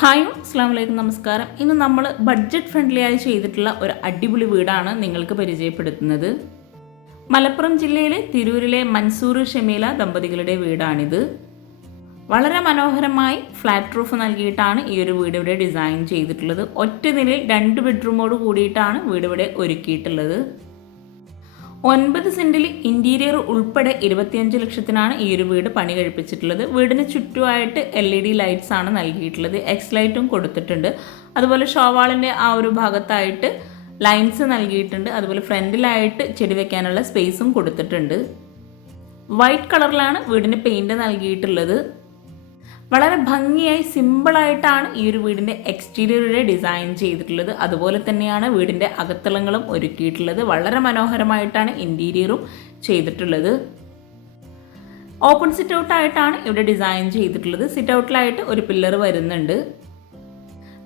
Hi അസ്സാം വലൈക്കും നമസ്കാരം. ഇന്ന് നമ്മൾ ബഡ്ജറ്റ് ഫ്രണ്ട്ലി ആയി ചെയ്തിട്ടുള്ള ഒരു അടിപൊളി വീടാണ് നിങ്ങൾക്ക് പരിചയപ്പെടുത്തുന്നത്. മലപ്പുറം ജില്ലയിലെ തിരൂരിലെ മൻസൂർ ഷമീല ദമ്പതികളുടെ വീടാണിത്. വളരെ മനോഹരമായി ഫ്ലാറ്റ് റൂഫ് നൽകിയിട്ടാണ് ഈ ഒരു വീട് ഇവിടെ ഡിസൈൻ ചെയ്തിട്ടുള്ളത്. ഒറ്റ നിലയിൽ രണ്ട് ബെഡ്റൂമോട് കൂടിയിട്ടാണ് വീട് ഇവിടെ ഒരുക്കിയിട്ടുള്ളത്. ഒൻപത് സെന്റിൽ ഇന്റീരിയർ ഉൾപ്പെടെ ഇരുപത്തിയഞ്ച് ലക്ഷത്തിനാണ് ഈ ഒരു വീട് പണി കഴിപ്പിച്ചിട്ടുള്ളത്. വീടിന് ചുറ്റുമായിട്ട് എൽ ഇ ഡി ലൈറ്റ്സ് ആണ് നൽകിയിട്ടുള്ളത്. എക്സ് ലൈറ്റും കൊടുത്തിട്ടുണ്ട്. അതുപോലെ ഷോവാളിന്റെ ആ ഒരു ഭാഗത്തായിട്ട് ലൈൻസ് നൽകിയിട്ടുണ്ട്. അതുപോലെ ഫ്രണ്ടിലായിട്ട് ചെടി വെക്കാനുള്ള സ്പേസും കൊടുത്തിട്ടുണ്ട്. വൈറ്റ് കളറിലാണ് വീടിന് പെയിന്റ് നൽകിയിട്ടുള്ളത്. വളരെ ഭംഗിയായി സിമ്പിളായിട്ടാണ് ഈ ഒരു വീടിന്റെ എക്സ്റ്റീരിയറിടെ ഡിസൈൻ ചെയ്തിട്ടുള്ളത്. അതുപോലെ തന്നെയാണ് വീടിന്റെ അകത്തളങ്ങളും ഒരുക്കിയിട്ടുള്ളത്. വളരെ മനോഹരമായിട്ടാണ് ഇന്റീരിയറും ചെയ്തിട്ടുള്ളത്. ഓപ്പൺ സിറ്റ് ഔട്ടായിട്ടാണ് ഇവിടെ ഡിസൈൻ ചെയ്തിട്ടുള്ളത്. സിറ്റ് ഔട്ടിലായിട്ട് ഒരു പില്ലർ വരുന്നുണ്ട്.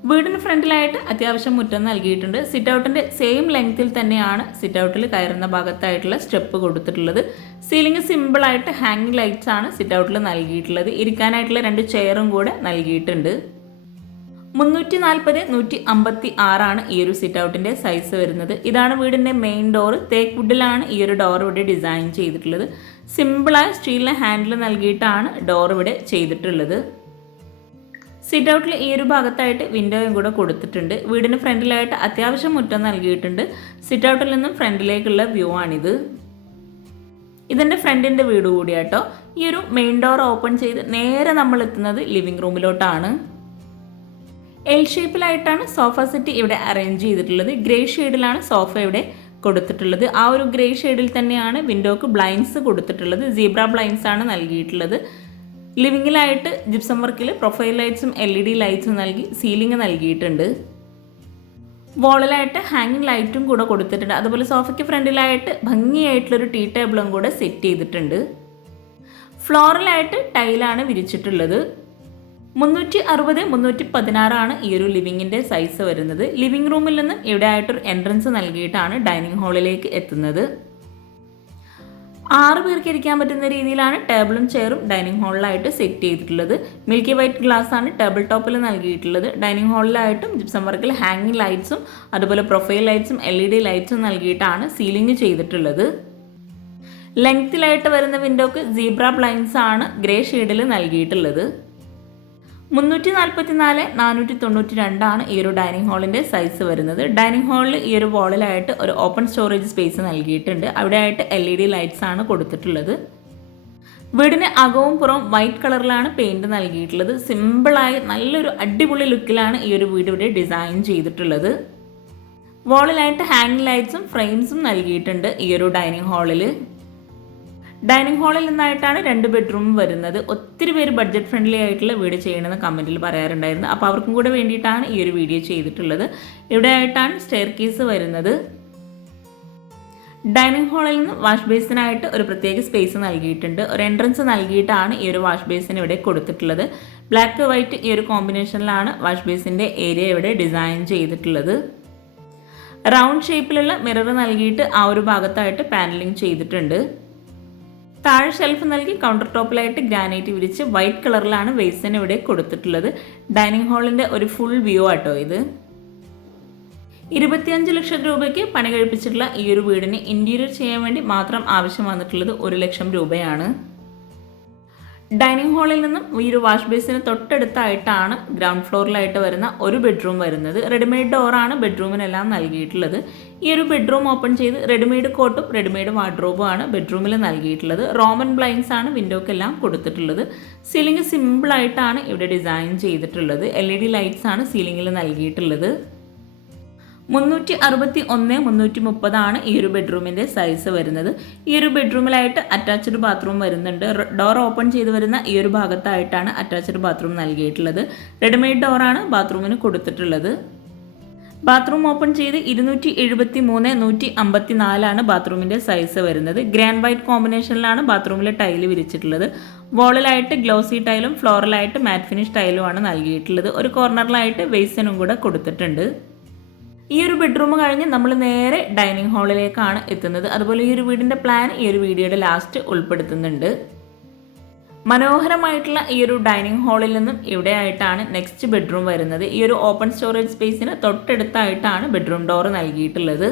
വീടിന് ഫ്രണ്ടിലായിട്ട് അത്യാവശ്യം മുറ്റം നൽകിയിട്ടുണ്ട്. സിറ്റ് ഔട്ടിന്റെ സെയിം ലെങ്ത്തിൽ തന്നെയാണ് സിറ്റ് ഔട്ടിൽ കയറുന്ന ഭാഗത്തായിട്ടുള്ള സ്റ്റെപ്പ് കൊടുത്തിട്ടുള്ളത്. സീലിംഗ് സിമ്പിളായിട്ട് ഹാങ്ങിങ് ലൈറ്റ്സ് ആണ് സിറ്റ് ഔട്ടിൽ നൽകിയിട്ടുള്ളത്. ഇരിക്കാനായിട്ടുള്ള രണ്ട് ചെയറും കൂടെ നൽകിയിട്ടുണ്ട്. മുന്നൂറ്റി നാൽപ്പത് നൂറ്റി അമ്പത്തി ആറാണ് ഈ ഒരു സിറ്റ് ഔട്ടിന്റെ സൈസ് വരുന്നത്. ഇതാണ് വീടിന്റെ മെയിൻ ഡോർ തേക്ക് വുഡിലാണ് ഈ ഒരു ഡോർ ഇവിടെ ഡിസൈൻ ചെയ്തിട്ടുള്ളത്. സിമ്പിളായ സ്റ്റീലിന് ഹാൻഡിൽ നൽകിയിട്ടാണ് ഡോർ ഇവിടെ ചെയ്തിട്ടുള്ളത്. സിറ്റ് ഔട്ടിൽ ഈ ഒരു ഭാഗത്തായിട്ട് വിൻഡോയും കൂടെ കൊടുത്തിട്ടുണ്ട്. വീടിന് ഫ്രണ്ടിലായിട്ട് അത്യാവശ്യം മുറ്റം നൽകിയിട്ടുണ്ട്. സിറ്റ് ഔട്ടിൽ നിന്നും ഫ്രണ്ടിലേക്കുള്ള വ്യൂ ആണിത്. ഇതിന്റെ ഫ്രണ്ടിന്റെ വീട് കൂടിയാട്ടോ. ഈ ഒരു മെയിൻ ഡോർ ഓപ്പൺ ചെയ്ത് നേരെ നമ്മൾ എത്തുന്നത് ലിവിംഗ് റൂമിലോട്ടാണ് എൽ ഷേപ്പിലായിട്ടാണ് സോഫ സെറ്റ് ഇവിടെ അറേഞ്ച് ചെയ്തിട്ടുള്ളത്. ഗ്രേ ഷെയ്ഡിലാണ് സോഫ ഇവിടെ കൊടുത്തിട്ടുള്ളത്. ആ ഒരു ഗ്രേ ഷെയ്ഡിൽ തന്നെയാണ് വിൻഡോക്ക് ബ്ലൈൻസ് കൊടുത്തിട്ടുള്ളത്. സീബ്ര ബ്ലൈൻസ് ആണ് നൽകിയിട്ടുള്ളത്. ലിവിങ്ങിലായിട്ട് ജിപ്സം വർക്കിൽ പ്രൊഫൈൽ ലൈറ്റ്സും എൽ ഇ ഡി ലൈറ്റ്സും നൽകി സീലിംഗ് നൽകിയിട്ടുണ്ട്. വോളിലായിട്ട് ഹാങ്ങിങ് ലൈറ്റും കൂടെ കൊടുത്തിട്ടുണ്ട്. അതുപോലെ സോഫയ്ക്ക് ഫ്രണ്ടിലായിട്ട് ഭംഗിയായിട്ടുള്ളൊരു ടീ ടേബിളും കൂടെ സെറ്റ് ചെയ്തിട്ടുണ്ട്. ഫ്ലോറിലായിട്ട് ടൈലാണ് വിരിച്ചിട്ടുള്ളത്. മുന്നൂറ്റി അറുപത് മുന്നൂറ്റി പതിനാറാണ് ഈ ഒരു ലിവിങ്ങിന്റെ സൈസ് വരുന്നത്. ലിവിംഗ് റൂമിൽ നിന്നും ഇവിടെ ആയിട്ടൊരു എൻട്രൻസ് നൽകിയിട്ടാണ് ഡൈനിങ് ഹാളിലേക്ക് എത്തുന്നത്. ആറ് പേർക്ക് ഇരിക്കാൻ പറ്റുന്ന രീതിയിലാണ് ടേബിളും ചെയറും ഡൈനിങ് ഹാളിലായിട്ട് സെറ്റ് ചെയ്തിട്ടുള്ളത്. മിൽക്കി വൈറ്റ് ഗ്ലാസ് ആണ് ടേബിൾ ടോപ്പിൽ നൽകിയിട്ടുള്ളത്. ഡൈനിങ് ഹാളിലായിട്ടും ജിപ്സം വർക്കിൽ ഹാങ്ങിങ് ലൈറ്റ്സും അതുപോലെ പ്രൊഫൈൽ ലൈറ്റ്സും എൽ ഇ ഡി ലൈറ്റ്സും നൽകിയിട്ടാണ് സീലിംഗ് ചെയ്തിട്ടുള്ളത്. ലെങ്ത്തിലായിട്ട് വരുന്ന വിൻഡോക്ക് സീബ്ര ബ്ലൈൻസ് ആണ് ഗ്രേ ഷെയ്ഡിൽ നൽകിയിട്ടുള്ളത്. മുന്നൂറ്റി നാൽപ്പത്തി നാല് നാനൂറ്റി തൊണ്ണൂറ്റി രണ്ടാണ് ഈ ഒരു ഡൈനിങ് ഹാളിന്റെ സൈസ് വരുന്നത്. ഡൈനിങ് ഹാളിൽ ഈ ഒരു വാളിലായിട്ട് ഒരു ഓപ്പൺ സ്റ്റോറേജ് സ്പേസ് നൽകിയിട്ടുണ്ട്. അവിടെയായിട്ട് എൽ ഇ ഡി ലൈറ്റ്സ് ആണ് കൊടുത്തിട്ടുള്ളത്. വീടിന് അകവും പുറവും വൈറ്റ് കളറിലാണ് പെയിന്റ് നൽകിയിട്ടുള്ളത്. സിമ്പിളായി നല്ലൊരു അടിപൊളി ലുക്കിലാണ് ഈ ഒരു വീട് ഇവിടെ ഡിസൈൻ ചെയ്തിട്ടുള്ളത്. വാളിലായിട്ട് ഹാങ് ലൈറ്റ്സും ഫ്രെയിംസും നൽകിയിട്ടുണ്ട് ഈ ഒരു ഡൈനിങ് ഹാളിൽ ഡൈനിങ് ഹാളിൽ നിന്നായിട്ടാണ് രണ്ട് ബെഡ്റൂം വരുന്നത്. ഒത്തിരി പേര് ബഡ്ജറ്റ് ഫ്രണ്ട്ലി ആയിട്ടുള്ള വീട് ചെയ്യണമെന്ന് കമന്റിൽ പറയാറുണ്ടായിരുന്നു. അപ്പോൾ അവർക്കും കൂടെ വേണ്ടിയിട്ടാണ് ഈ ഒരു വീഡിയോ ചെയ്തിട്ടുള്ളത്. ഇവിടെ ആയിട്ടാണ് സ്റ്റെയർ വരുന്നത്. ഡൈനിങ് ഹാളിൽ നിന്ന് വാഷ് ബേസിനായിട്ട് ഒരു പ്രത്യേക സ്പേസ് നൽകിയിട്ടുണ്ട്. ഒരു എൻട്രൻസ് നൽകിയിട്ടാണ് ഈ ഒരു വാഷ് ബേസിന് ഇവിടെ കൊടുത്തിട്ടുള്ളത്. ബ്ലാക്ക് വൈറ്റ് ഈ ഒരു കോമ്പിനേഷനിലാണ് വാഷ് ബേസിന്റെ ഏരിയ ഇവിടെ ഡിസൈൻ ചെയ്തിട്ടുള്ളത്. റൗണ്ട് ഷേപ്പിലുള്ള മിറർ നൽകിയിട്ട് ആ ഒരു ഭാഗത്തായിട്ട് പാനലിംഗ് ചെയ്തിട്ടുണ്ട്. താഴെ ഷെൽഫ് നൽകി കൗണ്ടർ ടോപ്പിലായിട്ട് ഗ്രാനൈറ്റ് വിരിച്ച് വൈറ്റ് കളറിലാണ് വെയ്സിന് ഇവിടെ കൊടുത്തിട്ടുള്ളത്. ഡൈനിങ് ഹാളിന്റെ ഒരു ഫുൾ വ്യൂ ആട്ടോ ഇത്. ഇരുപത്തിയഞ്ച് ലക്ഷം രൂപയ്ക്ക് പണി കഴിപ്പിച്ചിട്ടുള്ള ഈ ഒരു വീടിന് ഇന്റീരിയർ ചെയ്യാൻ വേണ്ടി മാത്രം ആവശ്യം വന്നിട്ടുള്ളത് ഒരു ലക്ഷം രൂപയാണ്. ഡൈനിങ് ഹാളിൽ നിന്നും ഈ ഒരു വാഷ് ബേസിന് തൊട്ടടുത്തായിട്ടാണ് ഗ്രൗണ്ട് ഫ്ലോറിലായിട്ട് വരുന്ന ഒരു ബെഡ്റൂം വരുന്നത്. റെഡിമെയ്ഡ് ഡോറാണ് ബെഡ്റൂമിനെല്ലാം നൽകിയിട്ടുള്ളത്. ഈ ഒരു ബെഡ്റൂം ഓപ്പൺ ചെയ്ത് റെഡിമെയ്ഡ് കോട്ടും റെഡിമെയ്ഡ് വാർഡ്രോബും ആണ് ബെഡ്റൂമിൽ നൽകിയിട്ടുള്ളത്. റോമൻ ബ്ലൈൻസ് ആണ് വിൻഡോക്കെല്ലാം കൊടുത്തിട്ടുള്ളത്. സീലിംഗ് സിമ്പിളായിട്ടാണ് ഇവിടെ ഡിസൈൻ ചെയ്തിട്ടുള്ളത്. എൽ ഇ ഡി ലൈറ്റ്സ് ആണ് സീലിംഗിൽ നൽകിയിട്ടുള്ളത്. മുന്നൂറ്റി അറുപത്തി ഒന്ന് മുന്നൂറ്റി മുപ്പതാണ് ഈ ഒരു ബെഡ്റൂമിന്റെ സൈസ് വരുന്നത്. ഈ ഒരു ബെഡ്റൂമിലായിട്ട് അറ്റാച്ച്ഡ് ബാത്റൂം വരുന്നുണ്ട്. ഡോർ ഓപ്പൺ ചെയ്ത് വരുന്ന ഈ ഒരു ഭാഗത്തായിട്ടാണ് അറ്റാച്ച്ഡ് ബാത്റൂം നൽകിയിട്ടുള്ളത്. റെഡിമെയ്ഡ് ഡോറാണ് ബാത്റൂമിന് കൊടുത്തിട്ടുള്ളത്. ബാത്റൂം ഓപ്പൺ ചെയ്ത് ഇരുന്നൂറ്റി എഴുപത്തി മൂന്ന് നൂറ്റി അമ്പത്തി നാലാണ് ബാത്റൂമിന്റെ സൈസ് വരുന്നത്. ഗ്രാൻഡ് വൈറ്റ് കോമ്പിനേഷനിലാണ് ബാത്റൂമിലെ ടൈൽ വിരിച്ചിട്ടുള്ളത്. വോളിലായിട്ട് ഗ്ലോസി ടൈലും ഫ്ലോറലായിട്ട് മാറ്റ് ഫിനിഷ് ടൈലുമാണ് നൽകിയിട്ടുള്ളത്. ഒരു കോർണറിലായിട്ട് വെയ്സനും കൂടെ കൊടുത്തിട്ടുണ്ട്. ഈ ഒരു ബെഡ്റൂം കഴിഞ്ഞ് നമ്മൾ നേരെ ഡൈനിങ് ഹാളിലേക്കാണ് എത്തുന്നത്. അതുപോലെ ഈ ഒരു വീടിന്റെ പ്ലാൻ ഈ ഒരു വീഡിയോയുടെ ലാസ്റ്റ് ഉൾപ്പെടുത്തുന്നുണ്ട്. മനോഹരമായിട്ടുള്ള ഈ ഒരു ഡൈനിങ് ഹാളിൽ നിന്നും ഇവിടെ ആയിട്ടാണ് നെക്സ്റ്റ് ബെഡ്റൂം വരുന്നത്. ഈ ഒരു ഓപ്പൺ സ്റ്റോറേജ് സ്പേസിന് തൊട്ടടുത്തായിട്ടാണ് ബെഡ്റൂം ഡോർ നൽകിയിട്ടുള്ളത്.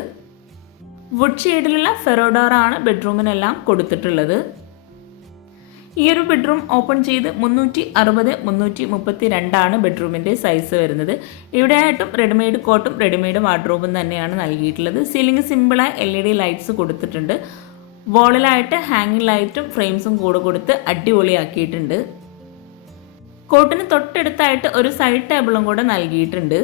വുഡ് ഷെയ്ഡിലുള്ള ഫെറോ ഡോറാണ് ബെഡ്റൂമിനെല്ലാം കൊടുത്തിട്ടുള്ളത്. ഈ ഒരു ബെഡ്റൂം ഓപ്പൺ ചെയ്ത് മുന്നൂറ്റി അറുപത് മുന്നൂറ്റി മുപ്പത്തി രണ്ടാണ് ബെഡ്റൂമിന്റെ സൈസ് വരുന്നത്. ഇവിടെയായിട്ടും റെഡിമെയ്ഡ് കോട്ടും റെഡിമെയ്ഡ് വാർഡ്രോബും തന്നെയാണ് നൽകിയിട്ടുള്ളത്. സീലിംഗ് സിമ്പിളായി എൽ ഇ ഡി ലൈറ്റ്സ് കൊടുത്തിട്ടുണ്ട്. വോളിലായിട്ട് ഹാങ്ങിങ് ലൈറ്റും ഫ്രെയിംസും കൂടെ കൊടുത്ത് അടിപൊളിയാക്കിയിട്ടുണ്ട്. കോട്ടിന് തൊട്ടടുത്തായിട്ട് ഒരു സൈഡ് ടേബിളും കൂടെ നൽകിയിട്ടുണ്ട്.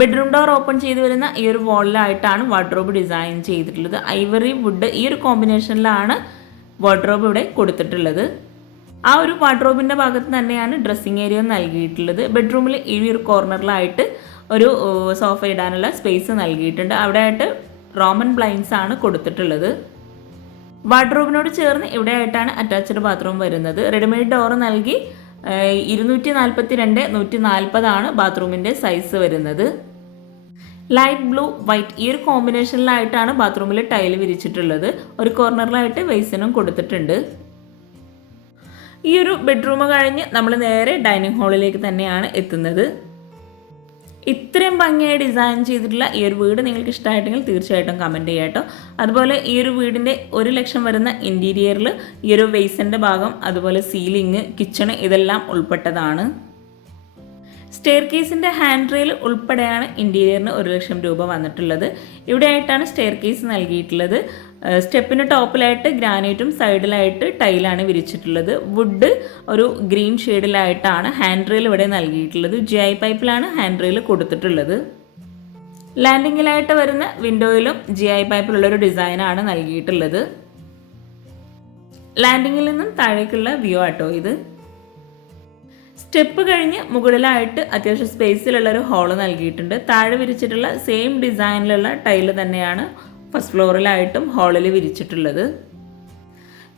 ബെഡ്റൂം ഡോർ ഓപ്പൺ ചെയ്തു വരുന്ന ഈ ഒരു വോളിലായിട്ടാണ് വാർഡ്രോബ് ഡിസൈൻ ചെയ്തിട്ടുള്ളത്. ഐവറി വുഡ് ഈ ഒരു കോമ്പിനേഷനിലാണ് വാർഡ്രോബ് ഇവിടെ കൊടുത്തിട്ടുള്ളത്. ആ ഒരു വാർഡ്രോബിന്റെ ഭാഗത്ത് തന്നെയാണ് ഡ്രസ്സിങ് ഏരിയ നൽകിയിട്ടുള്ളത്. ബെഡ്റൂമിൽ ഈ ഒരു കോർണറിലായിട്ട് ഒരു സോഫ ഇടാനുള്ള സ്പേസ് നൽകിയിട്ടുണ്ട്. അവിടെ ആയിട്ട് റോമൻ ബ്ലൈൻസ് ആണ് കൊടുത്തിട്ടുള്ളത്. വാർഡ്രോബിനോട് ചേർന്ന് ഇവിടെ ആയിട്ടാണ് അറ്റാച്ച്ഡ് ബാത്റൂം വരുന്നത്. റെഡിമെയ്ഡ് ഡോർ നൽകി ഇരുന്നൂറ്റി നാൽപ്പത്തി രണ്ട് നൂറ്റി നാൽപ്പതാണ് ബാത്റൂമിന്റെ സൈസ് വരുന്നത്. ലൈറ്റ് ബ്ലൂ വൈറ്റ് ഈ ഒരു കോമ്പിനേഷനിലായിട്ടാണ് ബാത്റൂമിൽ ടൈൽ വിരിച്ചിട്ടുള്ളത്. ഒരു കോർണറിലായിട്ട് വെയ്സിനും കൊടുത്തിട്ടുണ്ട്. ഈ ഒരു ബെഡ്റൂം കഴിഞ്ഞ് നമ്മൾ നേരെ ഡൈനിങ് ഹാളിലേക്ക് തന്നെയാണ് എത്തുന്നത്. ഇത്രയും ഭംഗിയായി ഡിസൈൻ ചെയ്തിട്ടുള്ള ഈ ഒരു വീട് നിങ്ങൾക്ക് ഇഷ്ടമായിട്ടെങ്കിൽ തീർച്ചയായിട്ടും കമന്റ് ചെയ്യാം കേട്ടോ അതുപോലെ ഈ ഒരു വീടിന്റെ ഒരു ലക്ഷം വരുന്ന ഇന്റീരിയറിൽ ഈ ഒരു വെയ്സിന്റെ ഭാഗം അതുപോലെ സീലിംഗ് കിച്ചണ് ഇതെല്ലാം ഉൾപ്പെട്ടതാണ്. സ്റ്റെയർ കേസിന്റെ ഹാൻഡ് റെയിൽ ഉൾപ്പെടെയാണ് ഇന്റീരിയറിന് ഒരു ലക്ഷം രൂപ വന്നിട്ടുള്ളത്. ഇവിടെയായിട്ടാണ് സ്റ്റെയർ കേസ് നൽകിയിട്ടുള്ളത് സ്റ്റെപ്പിന് ടോപ്പിലായിട്ട് ഗ്രാനൈറ്റും സൈഡിലായിട്ട് ടൈലാണ് വിരിച്ചിട്ടുള്ളത്. വുഡ് ഒരു ഗ്രീൻ ഷെയ്ഡിലായിട്ടാണ് ഹാൻഡ് റെയിൽ ഇവിടെ നൽകിയിട്ടുള്ളത്. ജി ഐ പൈപ്പിലാണ് ഹാൻഡ് റെയിൽ കൊടുത്തിട്ടുള്ളത്. ലാൻഡിങ്ങിലായിട്ട് വരുന്ന വിൻഡോയിലും ജി ഐ പൈപ്പിലുള്ള ഒരു ഡിസൈനാണ് നൽകിയിട്ടുള്ളത്. ലാൻഡിങ്ങിൽ നിന്നും താഴേക്കുള്ള വ്യൂ ആട്ടോ ഇത്. സ്റ്റെപ്പ് കഴിഞ്ഞ് മുകളിലായിട്ട് അത്യാവശ്യം സ്പേസിലുള്ള ഒരു ഹോൾ നൽകിയിട്ടുണ്ട്. താഴെ വിരിച്ചിട്ടുള്ള സെയിം ഡിസൈനിലുള്ള ടൈൽ തന്നെയാണ് ഫസ്റ്റ് ഫ്ലോറിലായിട്ടും ഹാളിൽ വിരിച്ചിട്ടുള്ളത്.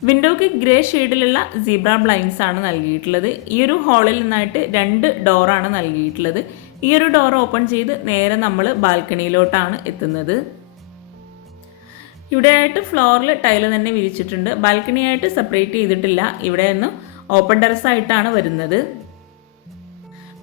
വിൻഡോയ്ക്ക് ഗ്രേ ഷെയ്ഡിലുള്ള സീബ്ര ബ്ലൈൻസ് ആണ് നൽകിയിട്ടുള്ളത്. ഈ ഒരു ഹാളിൽ നിന്നായിട്ട് രണ്ട് ഡോറാണ് നൽകിയിട്ടുള്ളത്. ഈ ഒരു ഡോർ ഓപ്പൺ ചെയ്ത് നേരെ നമ്മൾ ബാൽക്കണിയിലോട്ടാണ് എത്തുന്നത്. ഇവിടെയായിട്ട് ഫ്ലോറിൽ ടൈൽ തന്നെ വിരിച്ചിട്ടുണ്ട്. ബാൽക്കണിയായിട്ട് സെപ്പറേറ്റ് ചെയ്തിട്ടില്ല. ഇവിടെ നിന്ന് ഓപ്പൺ ടെറസ് ആയിട്ടാണ് വരുന്നത്.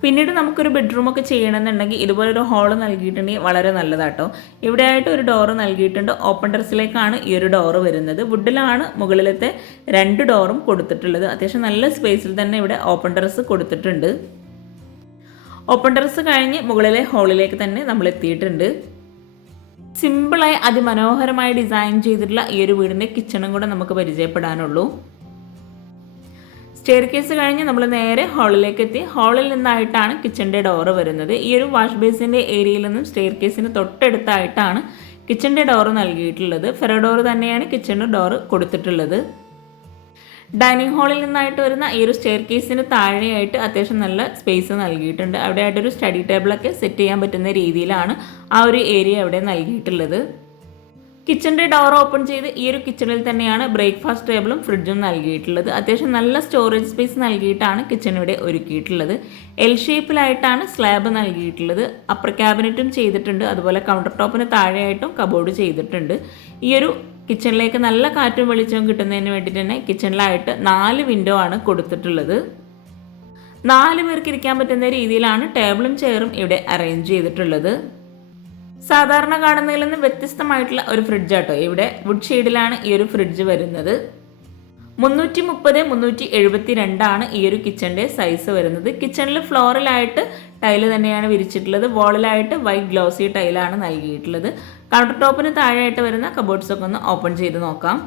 പിന്നീട് നമുക്കൊരു ബെഡ്റൂം ഒക്കെ ചെയ്യണമെന്നുണ്ടെങ്കിൽ ഇതുപോലെ ഒരു ഹാൾ നൽകിയിട്ടുണ്ടെങ്കിൽ വളരെ നല്ലതാട്ടോ. ഇവിടെ ആയിട്ട് ഒരു ഡോറ് നൽകിയിട്ടുണ്ട്. ഓപ്പൺ ടെറസിലേക്കാണ് ഈ ഒരു ഡോറ് വരുന്നത്. വുഡിലാണ് മുകളിലത്തെ രണ്ട് ഡോറും കൊടുത്തിട്ടുള്ളത്. അത്യാവശ്യം നല്ല സ്പേസിൽ തന്നെ ഇവിടെ ഓപ്പൺ ടെറസ് കൊടുത്തിട്ടുണ്ട്. ഓപ്പൺ ടെറസ് കഴിഞ്ഞ് മുകളിലെ ഹോളിലേക്ക് തന്നെ നമ്മൾ എത്തിയിട്ടുണ്ട്. സിമ്പിളായി അതിമനോഹരമായി ഡിസൈൻ ചെയ്തിട്ടുള്ള ഈ ഒരു വീടിന്റെ കിച്ചണും കൂടെ നമുക്ക് പരിചയപ്പെടാനുള്ളൂ. സ്റ്റെയർ കേസ് കഴിഞ്ഞ് നമ്മൾ നേരെ ഹാളിലേക്ക് എത്തി. ഹാളിൽ നിന്നായിട്ടാണ് കിച്ചന്റെ ഡോറ് വരുന്നത്. ഈ ഒരു വാഷ് ബേസിന്റെ ഏരിയയിൽ നിന്നും സ്റ്റെയർ കേസിന് തൊട്ടടുത്തായിട്ടാണ് കിച്ചന്റെ ഡോറ് നൽകിയിട്ടുള്ളത്. ഫെറോ ഡോറ് തന്നെയാണ് കിച്ചന്റെ ഡോറ് കൊടുത്തിട്ടുള്ളത്. ഡൈനിങ് ഹാളിൽ നിന്നായിട്ട് വരുന്ന ഈ ഒരു സ്റ്റെയർ കേസിന് താഴെയായിട്ട് അത്യാവശ്യം നല്ല സ്പേസ് നൽകിയിട്ടുണ്ട്. അവിടെ ആയിട്ടൊരു സ്റ്റഡി ടേബിളൊക്കെ സെറ്റ് ചെയ്യാൻ പറ്റുന്ന രീതിയിലാണ് ആ ഒരു ഏരിയ അവിടെ നൽകിയിട്ടുള്ളത്. കിച്ചന്റെ ഡോർ ഓപ്പൺ ചെയ്ത് ഈ ഒരു കിച്ചണിൽ തന്നെയാണ് ബ്രേക്ക്ഫാസ്റ്റ് ടേബിളും ഫ്രിഡ്ജും നൽകിയിട്ടുള്ളത്. അത്യാവശ്യം നല്ല സ്റ്റോറേജ് സ്പേസ് നൽകിയിട്ടാണ് കിച്ചൺ ഇവിടെ ഒരുക്കിയിട്ടുള്ളത്. എൽ ഷേപ്പിലായിട്ടാണ് സ്ലാബ് നൽകിയിട്ടുള്ളത്. അപ്പർ ക്യാബിനറ്റും ചെയ്തിട്ടുണ്ട്. അതുപോലെ കൗണ്ടർ ടോപ്പിന് താഴെയായിട്ടും കബോർഡ് ചെയ്തിട്ടുണ്ട്. ഈ ഒരു കിച്ചണിലേക്ക് നല്ല കാറ്റും വെളിച്ചവും കിട്ടുന്നതിന് വേണ്ടിയിട്ട് തന്നെ കിച്ചണിലായിട്ട് നാല് വിൻഡോ ആണ് കൊടുത്തിട്ടുള്ളത്. നാല് പേർക്ക് ഇരിക്കാൻ പറ്റുന്ന രീതിയിലാണ് ടേബിളും ചെയറും ഇവിടെ അറേഞ്ച് ചെയ്തിട്ടുള്ളത്. സാധാരണ കാണുന്നതിൽ നിന്ന് വ്യത്യസ്തമായിട്ടുള്ള ഒരു ഫ്രിഡ്ജ് ആട്ടോ. ഇവിടെ വുഡ് ഷെയ്ഡിലാണ് ഈ ഒരു ഫ്രിഡ്ജ് വരുന്നത്. മുന്നൂറ്റി മുപ്പത് മുന്നൂറ്റി എഴുപത്തി രണ്ടാണ് ഈ ഒരു കിച്ചണിന്റെ സൈസ് വരുന്നത്. കിച്ചണിൽ ഫ്ലോറിലായിട്ട് ടൈൽ തന്നെയാണ് വിരിച്ചിട്ടുള്ളത്. വോളിലായിട്ട് വൈറ്റ് ഗ്ലോസി ടൈലാണ് നൽകിയിട്ടുള്ളത്. കൗണ്ടർ ടോപ്പിന് താഴെയായിട്ട് വരുന്ന കബോർഡ്സ് ഒക്കെ ഒന്ന് ഓപ്പൺ ചെയ്ത് നോക്കാം.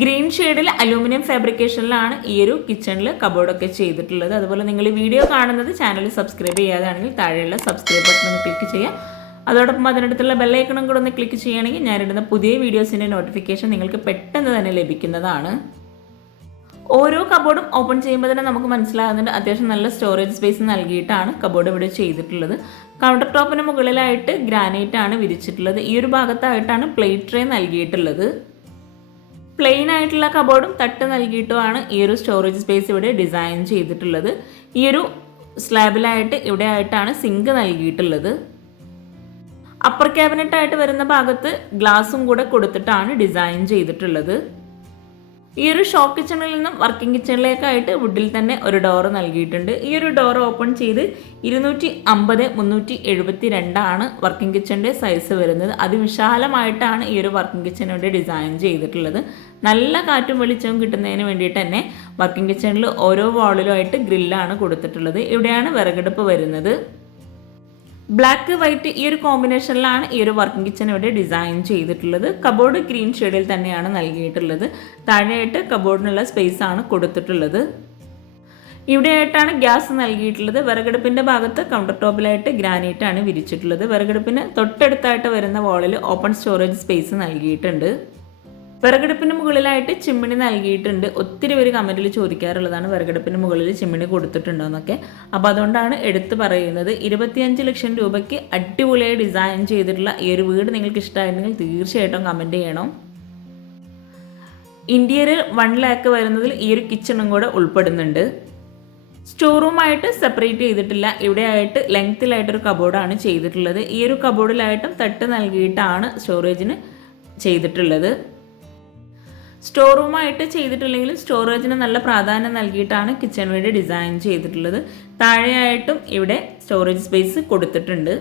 ഗ്രീൻ ഷെയ്ഡിൽ അലൂമിനിയം ഫാബ്രിക്കേഷനിലാണ് ഈ ഒരു കിച്ചണിൽ കബോർഡൊക്കെ ചെയ്തിട്ടുള്ളത്. അതുപോലെ നിങ്ങൾ ഈ വീഡിയോ കാണുന്നത് ചാനൽ സബ്സ്ക്രൈബ് ചെയ്യാതാണെങ്കിൽ താഴെയുള്ള സബ്സ്ക്രൈബ് ബട്ടൺ ക്ലിക്ക് ചെയ്യുക. അതോടൊപ്പം അതിനടുത്തുള്ള ബെല്ലൈക്കണം കൂടെ ഒന്ന് ക്ലിക്ക് ചെയ്യുകയാണെങ്കിൽ ഞാനിടുന്ന പുതിയ വീഡിയോസിന്റെ നോട്ടിഫിക്കേഷൻ നിങ്ങൾക്ക് പെട്ടെന്ന് തന്നെ ലഭിക്കുന്നതാണ്. ഓരോ കബോർഡും ഓപ്പൺ ചെയ്യുമ്പോൾ തന്നെ നമുക്ക് മനസ്സിലാകുന്നുണ്ട് അത്യാവശ്യം നല്ല സ്റ്റോറേജ് സ്പേസ് നൽകിയിട്ടാണ് കബോർഡ് ഇവിടെ ചെയ്തിട്ടുള്ളത്. കൗണ്ടർ ടോപ്പിന് മുകളിലായിട്ട് ഗ്രാനൈറ്റ് ആണ് വിരിച്ചിട്ടുള്ളത്. ഈ ഒരു ഭാഗത്തായിട്ടാണ് പ്ലേറ്റ് ട്രേ നൽകിയിട്ടുള്ളത്. പ്ലെയിൻ ആയിട്ടുള്ള കബോർഡും തട്ട് നൽകിയിട്ടുമാണ് ഈ ഒരു സ്റ്റോറേജ് സ്പേസ് ഇവിടെ ഡിസൈൻ ചെയ്തിട്ടുള്ളത്. ഈ ഒരു സ്ലാബിലായിട്ട് ഇവിടെ ആയിട്ടാണ് സിങ്ക് നൽകിയിട്ടുള്ളത്. അപ്പർ ക്യാബിനറ്റ് ആയിട്ട് വരുന്ന ഭാഗത്ത് ഗ്ലാസും കൂടെ കൊടുത്തിട്ടാണ് ഡിസൈൻ ചെയ്തിട്ടുള്ളത്. ഈ ഒരു ഷോ കിച്ചണിൽ നിന്നും വർക്കിംഗ് കിച്ചണിലേക്കായിട്ട് വുഡിൽ തന്നെ ഒരു ഡോർ നൽകിയിട്ടുണ്ട്. ഈ ഒരു ഡോർ ഓപ്പൺ ചെയ്ത് ഇരുന്നൂറ്റി അമ്പത് മുന്നൂറ്റി എഴുപത്തി രണ്ടാണ് വർക്കിംഗ് കിച്ചണിന്റെ സൈസ് വരുന്നത്. അതിവിശാലമായിട്ടാണ് ഈ ഒരു വർക്കിംഗ് കിച്ചനോട് ഡിസൈൻ ചെയ്തിട്ടുള്ളത്. നല്ല കാറ്റും വെളിച്ചവും കിട്ടുന്നതിന് വേണ്ടിയിട്ട് തന്നെ വർക്കിംഗ് കിച്ചണിൽ ഓരോ വാളിലുമായിട്ട് ഗ്രില്ലാണ് കൊടുത്തിട്ടുള്ളത്. ഇവിടെയാണ് വിറകെടുപ്പ് വരുന്നത്. ബ്ലാക്ക് വൈറ്റ് ഈ ഒരു കോമ്പിനേഷനിലാണ് ഈ ഒരു വർക്കിംഗ് കിച്ചൺ ഇവിടെ ഡിസൈൻ ചെയ്തിട്ടുള്ളത്. കബോർഡ് ഗ്രീൻ ഷെയ്ഡിൽ തന്നെയാണ് നൽകിയിട്ടുള്ളത്. താഴെയായിട്ട് കബോർഡിനുള്ള സ്പേസ് ആണ് കൊടുത്തിട്ടുള്ളത്. ഇവിടെയായിട്ടാണ് ഗ്യാസ് നൽകിയിട്ടുള്ളത്. വിറകടുപ്പിന്റെ ഭാഗത്ത് കൗണ്ടർ ടോപ്പിലായിട്ട് ഗ്രാനൈറ്റ് ആണ് വിരിച്ചിട്ടുള്ളത്. വിറകടുപ്പിന് തൊട്ടടുത്തായിട്ട് വരുന്ന വാളിൽ ഓപ്പൺ സ്റ്റോറേജ് സ്പേസ് നൽകിയിട്ടുണ്ട്. വിറകടുപ്പിന് മുകളിലായിട്ട് ചിമ്മിണി നൽകിയിട്ടുണ്ട്. ഒത്തിരി പേര് കമന്റിൽ ചോദിക്കാറുള്ളതാണ് വിറകടുപ്പിന് മുകളിൽ ചിമ്മിണി കൊടുത്തിട്ടുണ്ടോ എന്നൊക്കെ അപ്പോൾ അതുകൊണ്ടാണ് എടുത്തു പറയുന്നത്. ഇരുപത്തിയഞ്ച് ലക്ഷം രൂപയ്ക്ക് അടിപൊളിയായി ഡിസൈൻ ചെയ്തിട്ടുള്ള ഈ ഒരു വീട് നിങ്ങൾക്ക് ഇഷ്ടമായിരുന്നെങ്കിൽ തീർച്ചയായിട്ടും കമന്റ് ചെയ്യണം. ഇന്ത്യയിൽ വൺ ലാക്ക് വരുന്നതിൽ ഈ ഒരു കിച്ചണും കൂടെ ഉൾപ്പെടുന്നുണ്ട്. സ്റ്റോർ റൂമായിട്ട് സെപ്പറേറ്റ് ചെയ്തിട്ടില്ല. ഇവിടെയായിട്ട് ലെങ്ത്തിലായിട്ടൊരു കബോർഡാണ് ചെയ്തിട്ടുള്ളത്. ഈ ഒരു കബോർഡിലായിട്ടും തട്ട് നൽകിയിട്ടാണ് സ്റ്റോറേജിന് ചെയ്തിട്ടുള്ളത്. സ്റ്റോർ റൂമായിട്ട് ചെയ്തിട്ടില്ലെങ്കിലും സ്റ്റോറേജിന് നല്ല പ്രാധാന്യം നൽകിയിട്ടാണ് കിച്ചൺ വേണ്ടി ഡിസൈൻ ചെയ്തിട്ടുള്ളത്. താഴെയായിട്ടും ഇവിടെ സ്റ്റോറേജ് സ്പേസ് കൊടുത്തിട്ടുണ്ട്.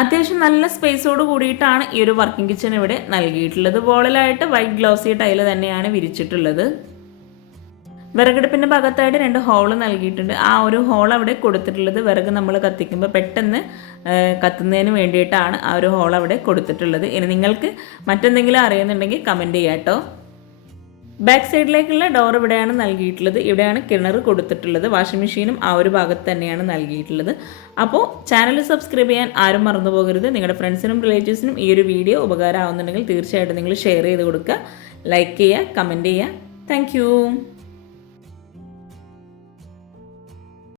അത്യാവശ്യം നല്ല സ്പേസോട് കൂടിയിട്ടാണ് ഈ ഒരു വർക്കിംഗ് കിച്ചൺ ഇവിടെ നൽകിയിട്ടുള്ളത്. വോളിലായിട്ട് വൈറ്റ് ഗ്ലോസി ടൈൽ തന്നെയാണ് വിരിച്ചിട്ടുള്ളത്. വിറകടുപ്പിന്റെ ഭാഗത്തായിട്ട് രണ്ട് ഹോൾ നൽകിയിട്ടുണ്ട്. ആ ഒരു ഹോൾ അവിടെ കൊടുത്തിട്ടുള്ളത് വിറക് നമ്മൾ കത്തിക്കുമ്പോൾ പെട്ടെന്ന് കത്തുന്നതിന് വേണ്ടിയിട്ടാണ് ആ ഒരു ഹോൾ അവിടെ കൊടുത്തിട്ടുള്ളത്. ഇനി നിങ്ങൾക്ക് മറ്റെന്തെങ്കിലും അറിയുന്നുണ്ടെങ്കിൽ കമന്റ് ചെയ്യാം കേട്ടോ ബാക്ക് സൈഡിലേക്കുള്ള ഡോർ ഇവിടെയാണ് നൽകിയിട്ടുള്ളത്. ഇവിടെയാണ് കിണർ കൊടുത്തിട്ടുള്ളത്. വാഷിംഗ് മെഷീനും ആ ഒരു ഭാഗത്ത് തന്നെയാണ് നൽകിയിട്ടുള്ളത്. അപ്പോൾ ചാനൽ സബ്സ്ക്രൈബ് ചെയ്യാൻ ആരും മറന്നു പോകരുത്. നിങ്ങളുടെ ഫ്രണ്ട്സിനും റിലേറ്റീവ്സിനും ഈ ഒരു വീഡിയോ ഉപകാരമാവുന്നുണ്ടെങ്കിൽ തീർച്ചയായിട്ടും നിങ്ങൾ ഷെയർ ചെയ്ത് കൊടുക്കുക. ലൈക്ക് ചെയ്യുക കമന്റ് ചെയ്യുക. താങ്ക്